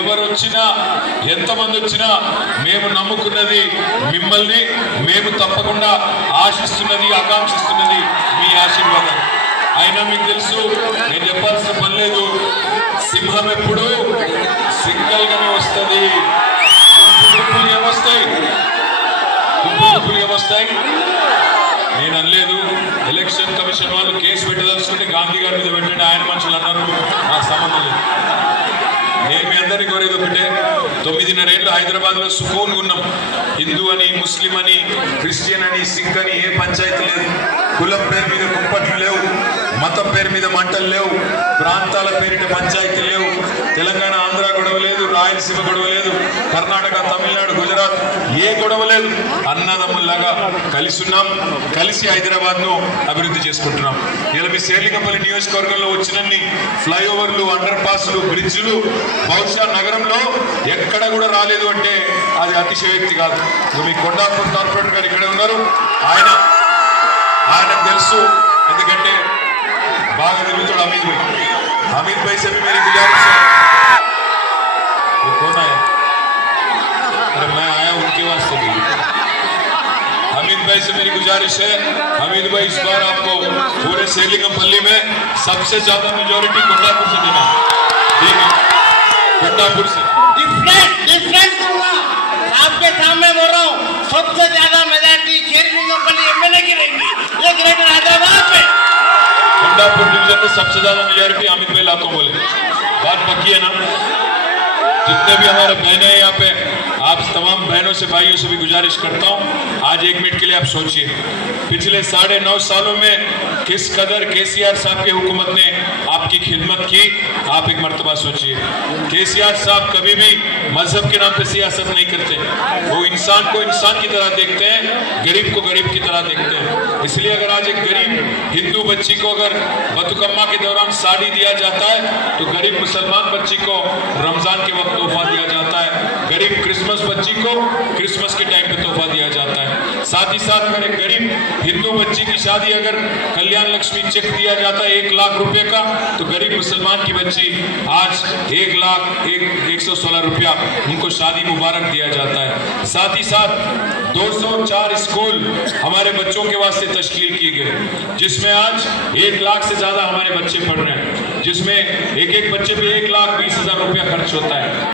ఎవరు వచ్చినా ఎంతమంది వచ్చినా మేము నమ్ముకున్నది మిమ్మల్ని, మేము తప్పకుండా ఆశిస్తున్నది ఆకాంక్షిస్తున్నది మీ ఆశీర్వాదం. అయినా మీకు తెలుసు, నేను చెప్పాల్సిన పని లేదు, సింహం ఎప్పుడు సింగల్ గానే వస్తుంది. ఏమొస్తాయి ఏమొస్తాయి నేను అనలేదు. ఎలక్షన్ కమిషన్ వాళ్ళు కేసు పెట్టదలుచుకుంటే గాంధీ గారి మీద పెట్టండి, ఆయన మనుషులు అన్నారు, నాకు సంబంధం లేదు. నేను మీ అందరినీ కోరేది ఒకటే, 9.5 ఏళ్ళు హైదరాబాద్ లో సుకూన్ ఉన్నాం. హిందూ అని, ముస్లిం అని, క్రిస్టియన్ అని, సిక్ అని ఏ పంచాయతీ లేదు. కులం పేరు మీద కుప్పట్లు లేవు, మతం పేరు మీద మంటలు లేవు, ప్రాంతాల పేరిట పంచాయతీలు లేవు. తెలంగాణ ఆంధ్ర గొడవ లేదు, రాయలసీమ గొడవ లేదు, కర్ణాటక తమిళనాడు గుజరాత్ ఏ గొడవ లేదు. అన్నదమ్ముల్లాగా కలిసి ఉన్నాం, కలిసి హైదరాబాద్ ను అభివృద్ధి చేసుకుంటున్నాం. ఇలా మీ శేర్లింగంపల్లి నియోజకవర్గంలో వచ్చినన్ని ఫ్లైఓవర్లు, అండర్ పాస్లు, బ్రిడ్జ్లు బహుశా నగరంలో ఎక్కడ కూడా రాలేదు అంటే అది అతిశయోక్తి కాదు. మీ కొండాపూర్ కార్పొరేటర్ గారు ఇక్కడే ఉన్నారు, ఆయనకు తెలుసు, ఎందుకంటే బాగా తిరుగుతాడు अमित भाई से भी मेरी गुजारिश है। वो कौन आया? अरे मैं आया उनके वास्ते भी। अमित भाई से मेरी गुजारिश है, अमित भाई इस बार आपको पूरे शेरलिंगमपल्ली में सबसे ज्यादा मेजोरिटी कोंडापुर से देना, कोंडापुर से। डिफरेंट दूंगा, आपके सामने बोल रहा हूँ, सबसे ज्यादा मेजोरिटी शेरलिंगमपल्ली एमएलए की रहेगी, ये ग्रेटर हैदराबाद में। कोंडापुर डिवीजन में सबसे ज्यादा मेजोरिटी अमित भाई लातों बोले, बात पक्की है ना? जितने भी हमारे बहनें हैं यहाँ पे, आप तमाम बहनों से, भाइयों से भी गुजारिश करता हूँ, आज 1 मिनट के लिए आप सोचिए, पिछले 9.5 सालों में किस कदर केसीआर साहब की हुकूमत ने आपकी खिदमत की, आप एक मर्तबा सोचिए। केसीआर साहब कभी भी मजहब के नाम पे सियासत नहीं करते, वो इंसान को इंसान की तरह देखते हैं, गरीब को गरीब की तरह देखते हैं। इसलिए अगर आज एक गरीब हिंदू बच्ची को अगर बतुकम्मा के दौरान साड़ी दिया जाता है, तो गरीब मुसलमान बच्ची को रमजान के वक्त तोहफा दिया जाता है, गरीब क्रिसमस बच्ची को क्रिसमस के टाइम पे तोहफा दिया जाता है। साथ ही साथ अगर एक गरीब हिंदू बच्ची की शादी अगर कल्याण लक्ष्मी चेक दिया जाता है 1 लाख रुपए का, तो गरीब मुसलमान की बच्ची आज 1,01,16 रुपया उनको शादी मुबारक दिया जाता है। साथ ही साथ 204 स्कूल हमारे बच्चों के वास्ते तश्कील किए गए, जिसमें आज 1 लाख से ज्यादा हमारे बच्चे पढ़ रहे हैं, जिसमें एक बच्चे पे 1,20,000 रुपया खर्च होता है।